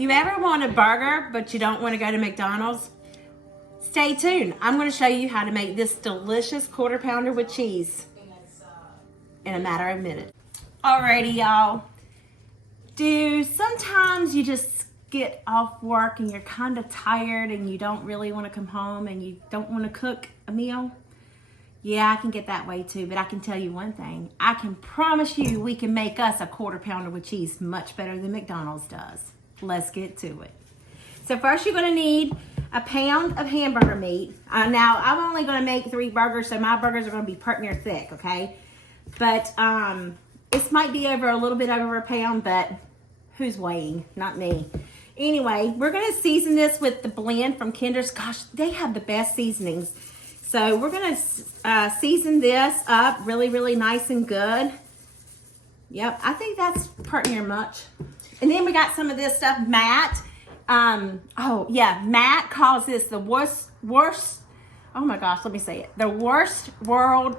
You ever want a burger, but you don't want to go to McDonald's? Stay tuned. I'm going to show you how to make this delicious quarter pounder with cheese in a matter of minutes. Alrighty, y'all. Do sometimes you just get off work and you're kind of tired and you don't really want to come home and you don't want to cook a meal? Yeah, I can get that way too, but I can tell you one thing. I can promise you we can make us a quarter pounder with cheese much better than McDonald's does. Let's get to it. So first you're gonna need a pound of hamburger meat. Now I'm only gonna make 3 burgers, so my burgers are gonna be pretty near thick, okay? But this might be over a little bit over a pound, but who's weighing? Not me. Anyway, we're gonna season this with the blend from Kinder's. Gosh, they have the best seasonings. So we're gonna season this up really, really nice and good. Yep, I think that's pretty near much. And then we got some of this stuff, Matt. Oh yeah, Matt calls this the worst, oh my gosh, let me say it. The worst word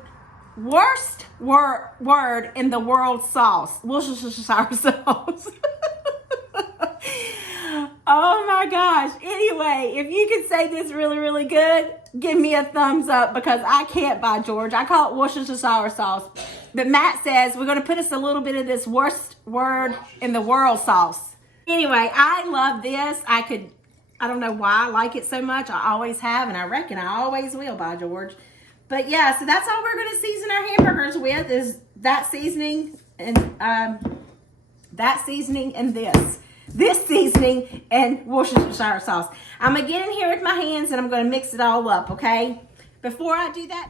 in the world sauce. Worcestershire sauce. Oh my gosh. Anyway, if you can say this really, really good, give me a thumbs up because I can't, by George. I call it Worcestershire sauce. But Matt says we're going to put us a little bit of this worst word in the world sauce. Anyway, I love this. I don't know why I like it so much. I always have, and I reckon I always will, by George. But yeah, so that's all we're going to season our hamburgers with is that seasoning and this seasoning and Worcestershire sauce. I'm going to get in here with my hands and I'm going to mix it all up, okay? Before I do that,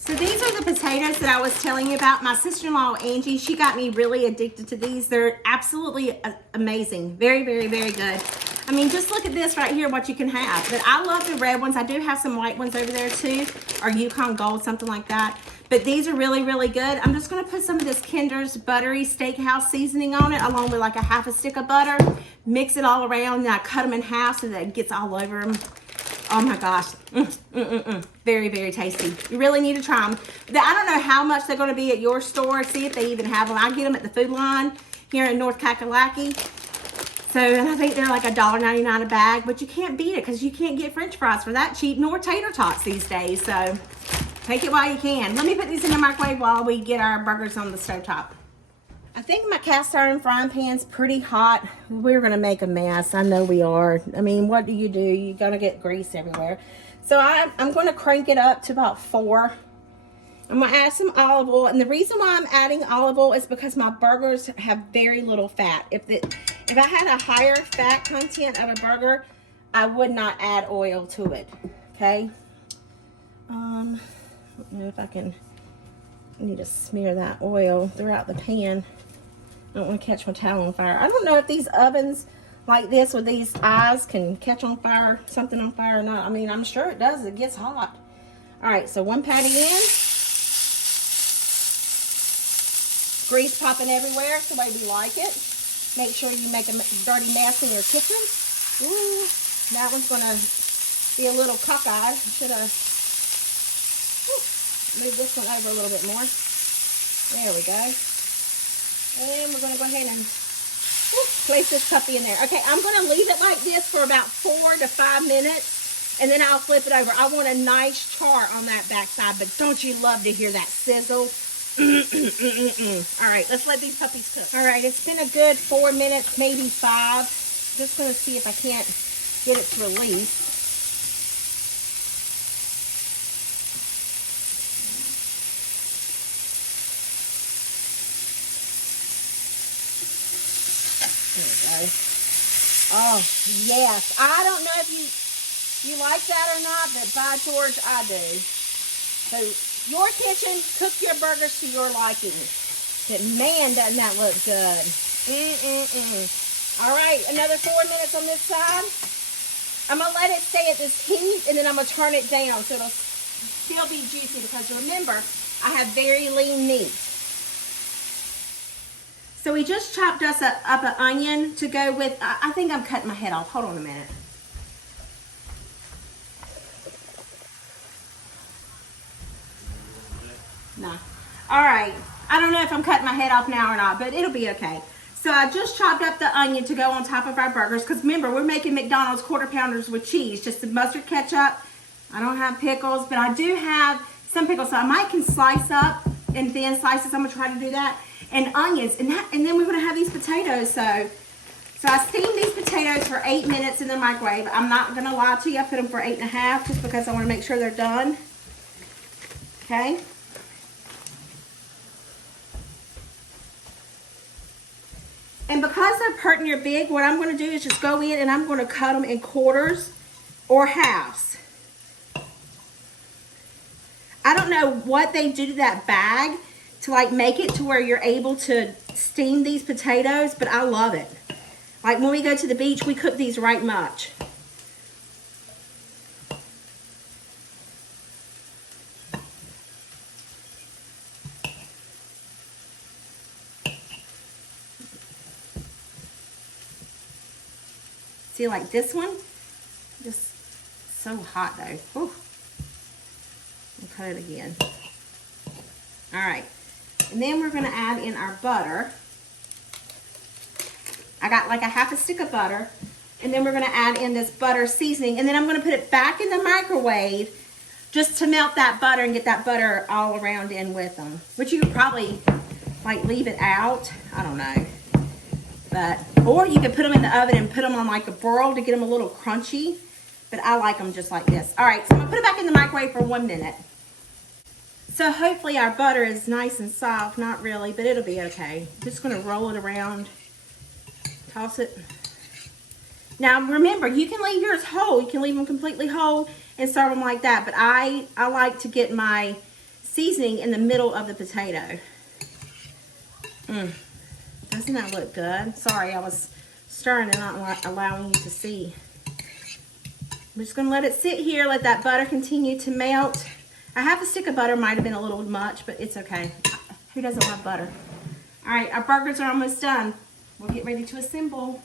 so these are the potatoes that I was telling you about. My sister-in-law, Angie, she got me really addicted to these. They're absolutely amazing. Very, very, very good. I mean, just look at this right here, what you can have. But I love the red ones. I do have some white ones over there too, or Yukon Gold, something like that. But these are really, really good. I'm just gonna put some of this Kinder's buttery steakhouse seasoning on it, along with like a half a stick of butter. Mix it all around, and I cut them in half so that it gets all over them. Oh my gosh, very, very tasty. You really need to try them. I don't know how much they're gonna be at your store. See if they even have them. I get them at the Food Line here in North Kakalaki. So, and I think they're like $1.99 a bag, but you can't beat it because you can't get French fries for that cheap, nor tater tots these days. So take it while you can. Let me put these in the microwave while we get our burgers on the stovetop. I think my cast iron frying pan's pretty hot. We're gonna make a mess. I know we are. I mean, what do? You're gonna get grease everywhere. So I'm gonna crank it up to about 4. I'm gonna add some olive oil, and the reason why I'm adding olive oil is because my burgers have very little fat. If I had a higher fat content of a burger, I would not add oil to it. Okay. I don't know if I need to smear that oil throughout the pan. I don't want to catch my towel on fire. I don't know if these ovens like this with these eyes can catch on fire, something on fire or not. I mean, I'm sure it does. It gets hot. All right, so 1 patty in. Grease popping everywhere. It's the way we like it. Make sure you make a dirty mess in your kitchen. Ooh, that one's going to be a little cockeyed. I should have moved this one over a little bit more. There we go. And we're going to go ahead and place this puppy in there. Okay, I'm going to leave it like this for about 4 to 5 minutes, and then I'll flip it over. I want a nice char on that backside, but don't you love to hear that sizzle? All right, let's let these puppies cook. All right, it's been a good 4 minutes, maybe 5. Just going to see if I can't get it to release. Oh, yes. I don't know if you like that or not, but by George, I do. So, your kitchen, cook your burgers to your liking. But man, doesn't that look good. All right, another 4 minutes on this side. I'm going to let it stay at this heat, and then I'm going to turn it down so it'll still be juicy, because remember, I have very lean meat. So we just chopped us up an onion to go with, I think I'm cutting my head off. Hold on a minute. No. All right. I don't know if I'm cutting my head off now or not, but it'll be okay. So I just chopped up the onion to go on top of our burgers, because remember, we're making McDonald's quarter pounders with cheese, just the mustard ketchup. I don't have pickles, but I do have some pickles, so I might can slice up in thin slices. I'm gonna try to do that, and onions, and then we're gonna have these potatoes. So I steamed these potatoes for 8 minutes in the microwave. I'm not gonna lie to you, I put them for 8.5 just because I want to make sure they're done. Okay. And because they're pert near big, what I'm going to do is just go in and I'm going to cut them in quarters or halves. I don't know what they do to that bag to like make it to where you're able to steam these potatoes, but I love it. Like when we go to the beach, we cook these right much. See, like this one, just so hot though. Whew. I'll cut it again. All right, and then we're gonna add in our butter. I got like a half a stick of butter, and then we're gonna add in this butter seasoning, and then I'm gonna put it back in the microwave just to melt that butter and get that butter all around in with them. Which you could probably like leave it out, I don't know. But, or you could put them in the oven and put them on like a broil to get them a little crunchy. But I like them just like this. All right, so I'm gonna put it back in the microwave for 1 minute. So hopefully our butter is nice and soft. Not really, but it'll be okay. Just gonna roll it around, toss it. Now remember, you can leave yours whole. You can leave them completely whole and serve them like that. But I like to get my seasoning in the middle of the potato. Doesn't that look good? Sorry, I was stirring and not allowing you to see. I'm just gonna let it sit here, let that butter continue to melt. A half a stick of butter might have been a little much, but it's okay. Who doesn't love butter? All right, our burgers are almost done. We'll get ready to assemble.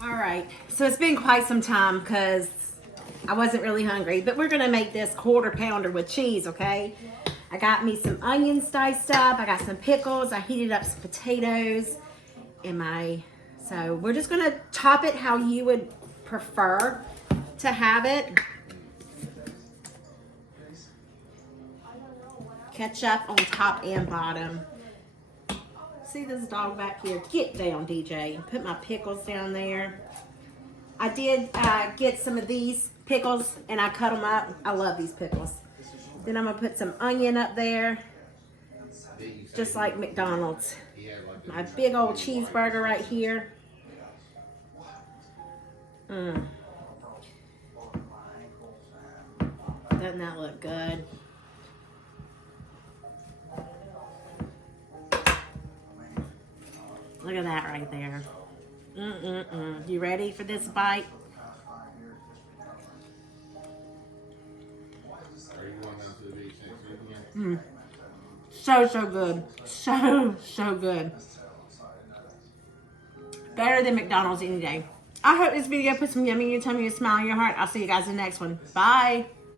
All right, so it's been quite some time because I wasn't really hungry, but we're gonna make this quarter pounder with cheese, okay? I got me some onions diced up. I got some pickles. I heated up some potatoes. So we're just gonna top it how you would prefer to have it. Ketchup on top and bottom. See this dog back here? Get down, DJ. Put my pickles down there. I did get some of these pickles and I cut them up. I love these pickles. Then I'm gonna put some onion up there, just like McDonald's. My big old cheeseburger right here. Doesn't that look good? Look at that right there. You ready for this bite? So good. So good. Better than McDonald's any day. I hope this video put some yummy in your tummy and a smile in your heart. I'll see you guys in the next one. Bye.